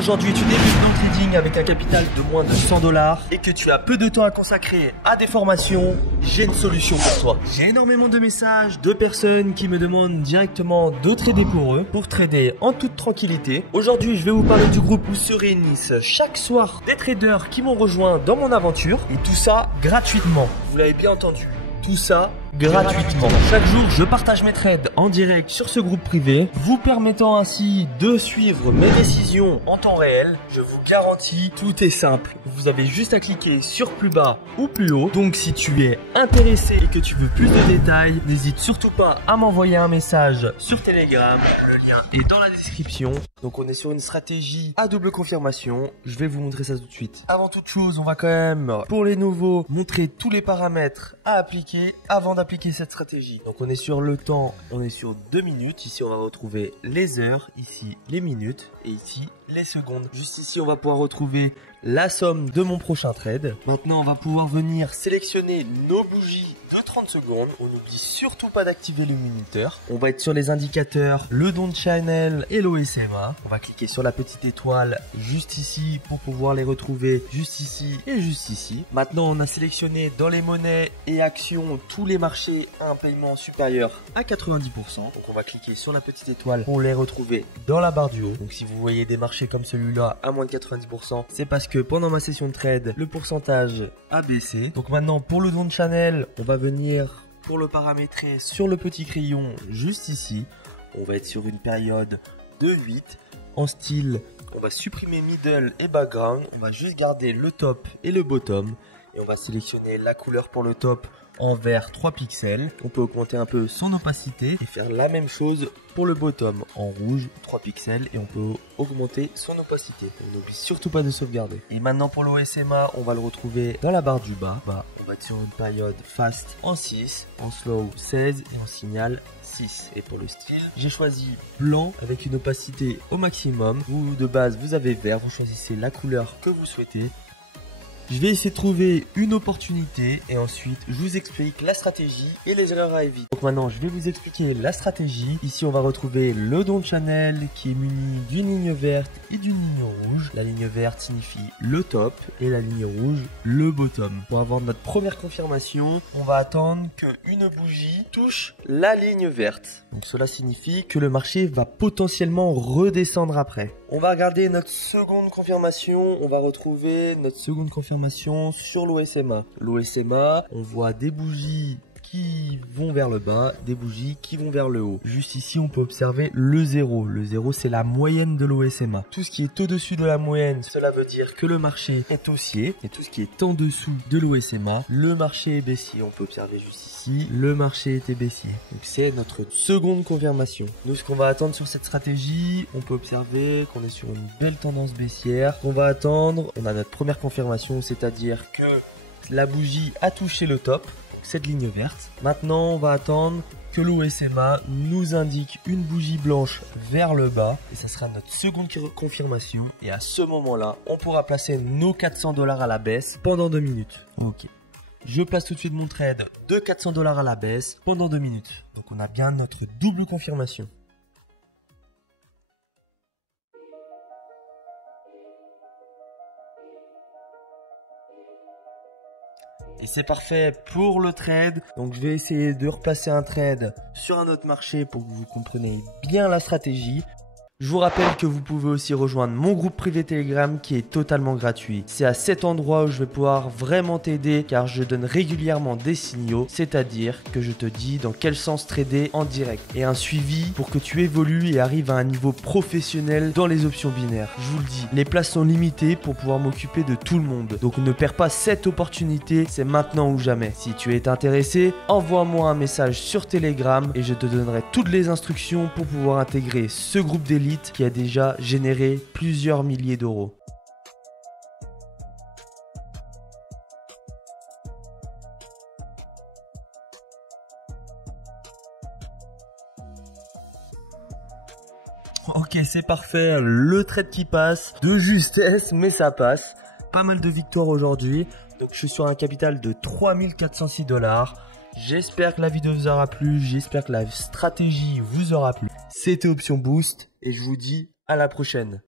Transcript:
aujourd'hui tu débutes dans le trading avec un capital de moins de 100 $ et que tu as peu de temps à consacrer à des formations, j'ai une solution pour toi. J'ai énormément de messages de personnes qui me demandent directement de trader pour eux, pour trader en toute tranquillité. Aujourd'hui, je vais vous parler du groupe où se réunissent chaque soir des traders qui m'ont rejoint dans mon aventure et tout ça gratuitement. Vous l'avez bien entendu. Tout ça gratuitement. Chaque jour, je partage mes trades en direct sur ce groupe privé, vous permettant ainsi de suivre mes décisions en temps réel. Je vous garantis, tout est simple. Vous avez juste à cliquer sur plus bas ou plus haut. Donc si tu es intéressé et que tu veux plus de détails, n'hésite surtout pas à m'envoyer un message sur Telegram. Le lien est dans la description. Donc on est sur une stratégie à double confirmation. Je vais vous montrer ça tout de suite. Avant toute chose, on va quand même, pour les nouveaux, montrer tous les paramètres à appliquer avant d'appliquer cette stratégie. Donc on est sur le temps, on est sur 2 minutes. Ici on va retrouver les heures, ici les minutes et ici les secondes. Juste ici on va pouvoir retrouver la somme de mon prochain trade. Maintenant on va pouvoir venir sélectionner nos bougies de 30 secondes. On n'oublie surtout pas d'activer le minuteur. On va être sur les indicateurs, le Don't Channel et l'OSMA. On va cliquer sur la petite étoile juste ici pour pouvoir les retrouver juste ici et juste ici. Maintenant on a sélectionné dans les monnaies et actions tous les marchés à un paiement supérieur à 90%. Donc on va cliquer sur la petite étoile pour les retrouver dans la barre du haut. Donc si vous voyez des marchés comme celui-là à moins de 90%, c'est parce que pendant ma session de trade, le pourcentage a baissé. Donc maintenant pour le Don't Channel, on va venir pour le paramétrer sur le petit crayon juste ici. On va être sur une période de 8. En style, on va supprimer middle et background. On va juste garder le top et le bottom. Et on va sélectionner la couleur pour le top en vert 3 pixels. On peut augmenter un peu son opacité et faire la même chose pour le bottom en rouge 3 pixels et on peut augmenter son opacité. On n'oublie surtout pas de sauvegarder. Et maintenant pour l'OSMA, on va le retrouver dans la barre du bas. On va être sur une période fast en 6, en slow 16 et en signal 6. Et pour le style, j'ai choisi blanc avec une opacité au maximum. Vous de base vous avez vert, vous choisissez la couleur que vous souhaitez. Je vais essayer de trouver une opportunité et ensuite je vous explique la stratégie et les erreurs à éviter. Donc maintenant je vais vous expliquer la stratégie. Ici on va retrouver le Don't Channel qui est muni d'une ligne verte et d'une ligne rouge. La ligne verte signifie le top et la ligne rouge le bottom. Pour avoir notre première confirmation, on va attendre qu'une bougie touche la ligne verte. Donc cela signifie que le marché va potentiellement redescendre après. On va regarder notre seconde confirmation. On va retrouver notre seconde confirmation sur l'OSMA. L'OSMA, on voit des bougies qui vont vers le bas, des bougies qui vont vers le haut. Juste ici, on peut observer le 0. Le 0, c'est la moyenne de l'OSMA. Tout ce qui est au-dessus de la moyenne, cela veut dire que le marché est haussier. Et tout ce qui est en dessous de l'OSMA, le marché est baissier. On peut observer juste ici, le marché était baissier. Donc c'est notre seconde confirmation. Nous, ce qu'on va attendre sur cette stratégie, on peut observer qu'on est sur une belle tendance baissière. On va attendre, on a notre première confirmation, c'est-à-dire que la bougie a touché le top. Cette ligne verte. Maintenant, on va attendre que l'OSMA nous indique une bougie blanche vers le bas et ça sera notre seconde confirmation. Et à ce moment-là, on pourra placer nos 400 $ à la baisse pendant 2 minutes. Ok. Je place tout de suite mon trade de 400 $ à la baisse pendant 2 minutes. Donc, on a bien notre double confirmation. Et c'est parfait pour le trade. Donc je vais essayer de replacer un trade sur un autre marché pour que vous compreniez bien la stratégie. Je vous rappelle que vous pouvez aussi rejoindre mon groupe privé Telegram qui est totalement gratuit. C'est à cet endroit où je vais pouvoir vraiment t'aider car je donne régulièrement des signaux, c'est-à-dire que je te dis dans quel sens trader en direct et un suivi pour que tu évolues et arrives à un niveau professionnel dans les options binaires. Je vous le dis, les places sont limitées pour pouvoir m'occuper de tout le monde. Donc ne perds pas cette opportunité, c'est maintenant ou jamais. Si tu es intéressé, envoie-moi un message sur Telegram et je te donnerai toutes les instructions pour pouvoir intégrer ce groupe d'élite qui a déjà généré plusieurs milliers d'euros. Ok, c'est parfait, le trade qui passe, de justesse, mais ça passe. Pas mal de victoires aujourd'hui, donc je suis sur un capital de 3406 $. J'espère que la vidéo vous aura plu, j'espère que la stratégie vous aura plu. C'était Option Boost et je vous dis à la prochaine.